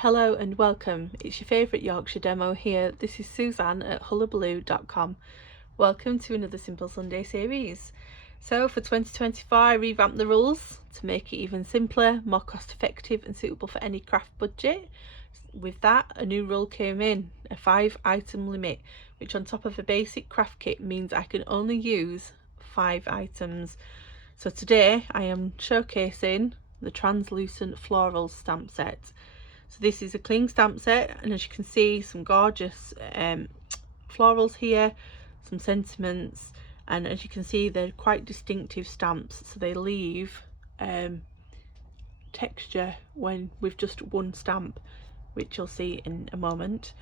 Hello and welcome. It's your favourite Yorkshire demo here. This is Suzanne at Hullahbaloo.com. Welcome to another Simple Sunday series. So for 2024 I revamped the rules to make it even simpler, more cost effective and suitable for any craft budget. With that, a new rule came in, a 5 item limit, which on top of a basic craft kit means I can only use 5 items. So today I am showcasing the translucent floral stamp set. So this is a cling stamp set, and as you can see, some gorgeous florals here, some sentiments, and as you can see they're quite distinctive stamps, so they leave texture when with just one stamp, which you'll see in a moment.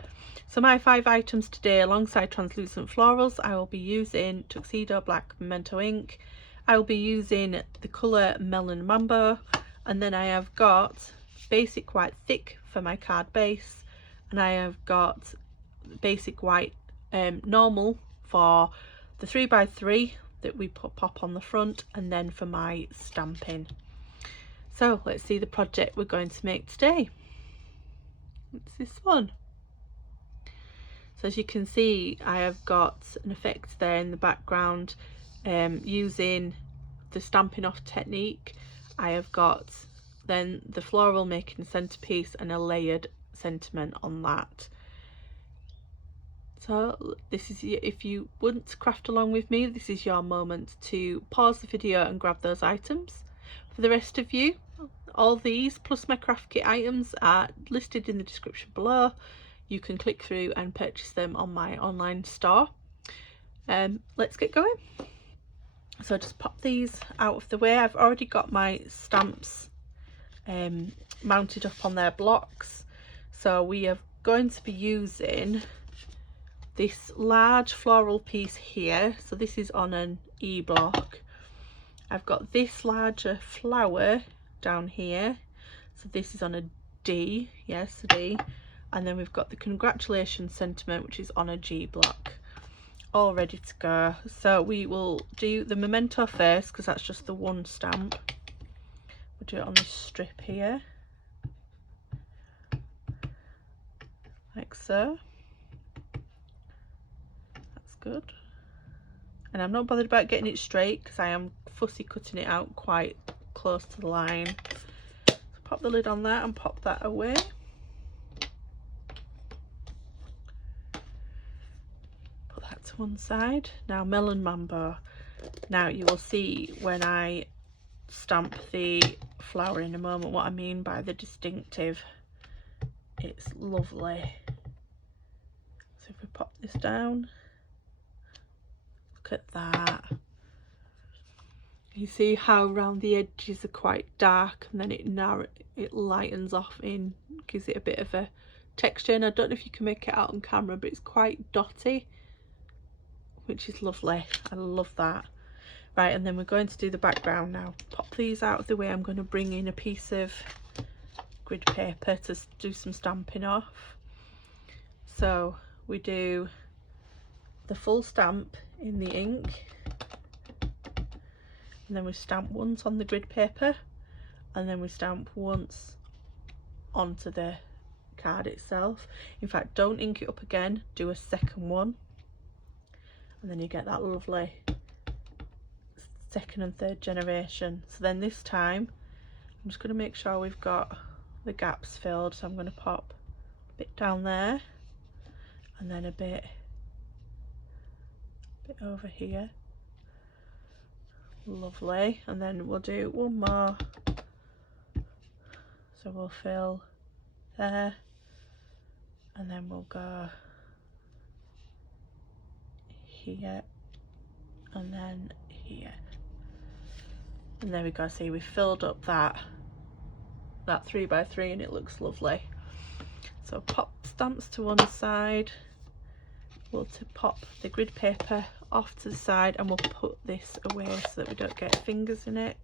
So my 5 items today, alongside translucent florals, I will be using Tuxedo Black Memento ink, I will be using the colour Melon Mambo, and then I have got basic white thick for my card base, and I have got basic white normal for the 3x3 that we pop on the front, and then for my stamping. So let's see the project we're going to make today. It's this one. So as you can see, I have got an effect there in the background using the Stampin' Off technique. I have got then the floral making a centerpiece and a layered sentiment on that. So this is, if you want to craft along with me, this is your moment to pause the video and grab those items. For the rest of you, all these plus my craft kit items are listed in the description below. You can click through and purchase them on my online store. Let's get going. So just pop these out of the way. I've already got my stamps mounted up on their blocks, so we are going to be using this large floral piece here. So this is on an E block. I've got this larger flower down here, so this is on a D, yes, a D, and then we've got the congratulations sentiment, which is on a G block, all ready to go. So we will do the memento first, because that's just the one stamp. We'll do it on this strip here, like so. That's good. And I'm not bothered about getting it straight, because I am fussy cutting it out quite close to the line. So pop the lid on that and pop that away. Put that to one side. Now Melon Mambo. Now you will see when I stamp the flower in a moment what I mean by the disINKtive. It's lovely. So if we pop this down, look at that. You see how around the edges are quite dark, and then it lightens off in, gives it a bit of a texture. And I don't know if you can make it out on camera, but it's quite dotty, which is lovely. I love that. Right, and then we're going to do the background now. Pop these out of the way. I'm going to bring in a piece of grid paper to do some stamping off. So we do the full stamp in the ink, and then we stamp once on the grid paper, and then we stamp once onto the card itself. In fact, don't ink it up again, do a second one, and then you get that lovely second and third generation. So then this time I'm just going to make sure we've got the gaps filled, so I'm going to pop a bit down there, and then a bit over here. Lovely. And then we'll do one more, so we'll fill there, and then we'll go here, and then here, and there we go. See, we filled up that 3x3 and it looks lovely. So pop stamps to one side, we'll pop the grid paper off to the side, and we'll put this away so that we don't get fingers in it.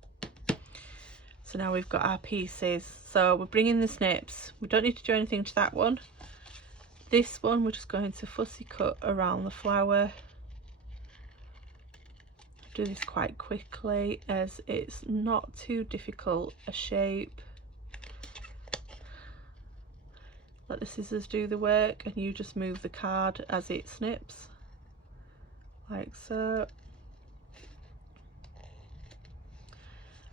So now we've got our pieces. So we're bringing the snips. We don't need to do anything to that one. This one we're just going to fussy cut around the flower. Do this quite quickly as it's not too difficult a shape. let the scissors do the work, and you just move the card as it snips, like so.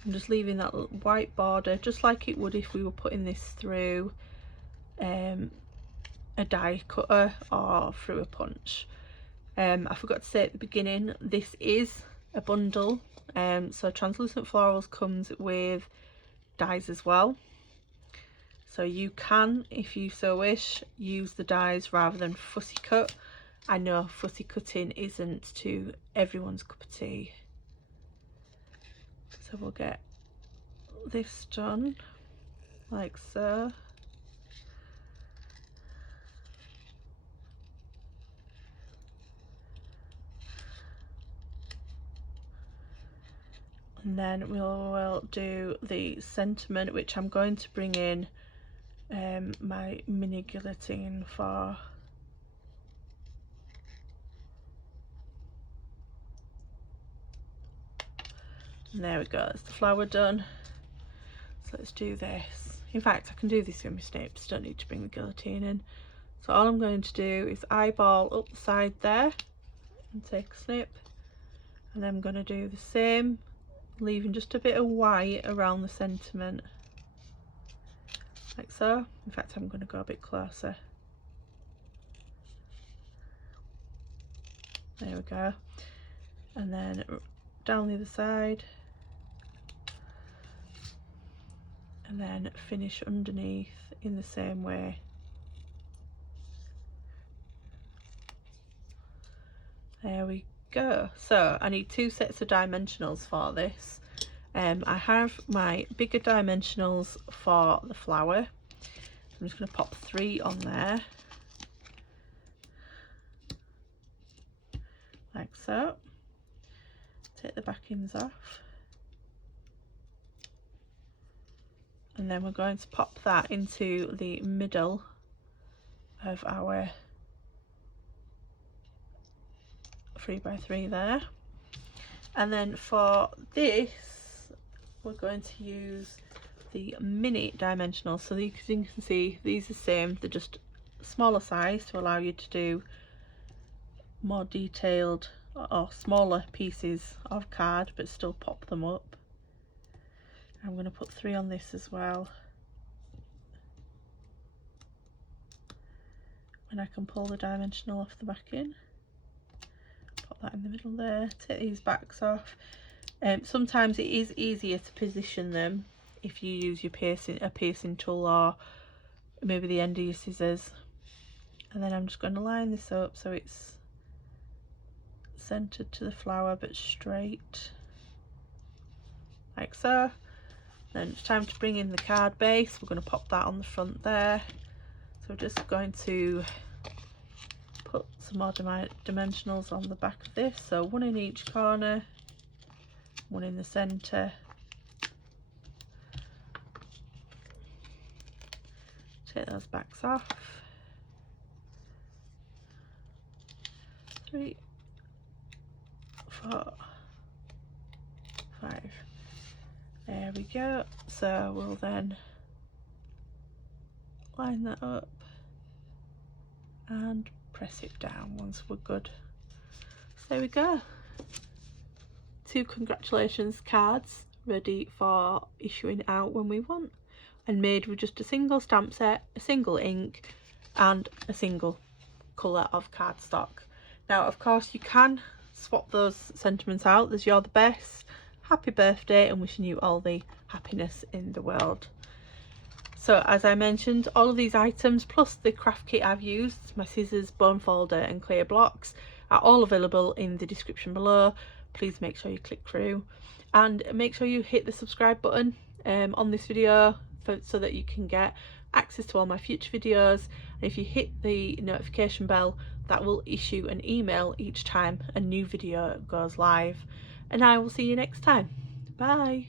I'm just leaving that little white border just like it would if we were putting this through a die cutter or through a punch. I forgot to say at the beginning, this is a bundle, so Translucent Florals comes with dies as well, so you can, if you so wish, use the dies rather than fussy cut. I know fussy cutting isn't to everyone's cup of tea, so we'll get this done like so. And then we'll do the sentiment, which I'm going to bring in my mini guillotine for. And there we go, that's the flower done. So let's do this. In fact, I can do this with my snips, don't need to bring the guillotine in. So all I'm going to do is eyeball up the side there and take a snip, and then I'm going to do the same, leaving just a bit of white around the sentiment, like so. In fact, I'm going to go a bit closer. There we go. And then down the other side, and then finish underneath in the same way. There we go. So I need 2 sets of dimensionals for this. I have my bigger dimensionals for the flower. I'm just going to pop 3 on there, like so. Take the backings off, and then we're going to pop that into the middle of our 3x3 there. And then for this, we're going to use the mini dimensional. So you can see these are the same, they're just smaller size to allow you to do more detailed or smaller pieces of card but still pop them up. I'm going to put 3 on this as well, and I can pull the dimensional off the backing, put that in the middle there, take these backs off. Sometimes it is easier to position them if you use your piercing tool or maybe the end of your scissors. And then I'm just going to line this up so it's centered to the flower but straight, like so. Then it's time to bring in the card base. We're going to pop that on the front there. So we're just going to put some more dimensionals on the back of this, so 1 in each corner, 1 in the center. Take those backs off. 3, 4, 5. There we go. So we'll then line that up and press it down once we're good. So there we go. 2 congratulations cards ready for issuing out when we want, and made with just a single stamp set, a single ink and a single colour of cardstock. Now of course you can swap those sentiments out. There's You're the Best, Happy Birthday, and wishing you all the happiness in the world. So as I mentioned, all of these items plus the craft kit I've used, my scissors, bone folder and clear blocks, are all available in the description below. Please make sure you click through and make sure you hit the subscribe button on this video so that you can get access to all my future videos. And if you hit the notification bell, that will issue an email each time a new video goes live. And I will see you next time. Bye.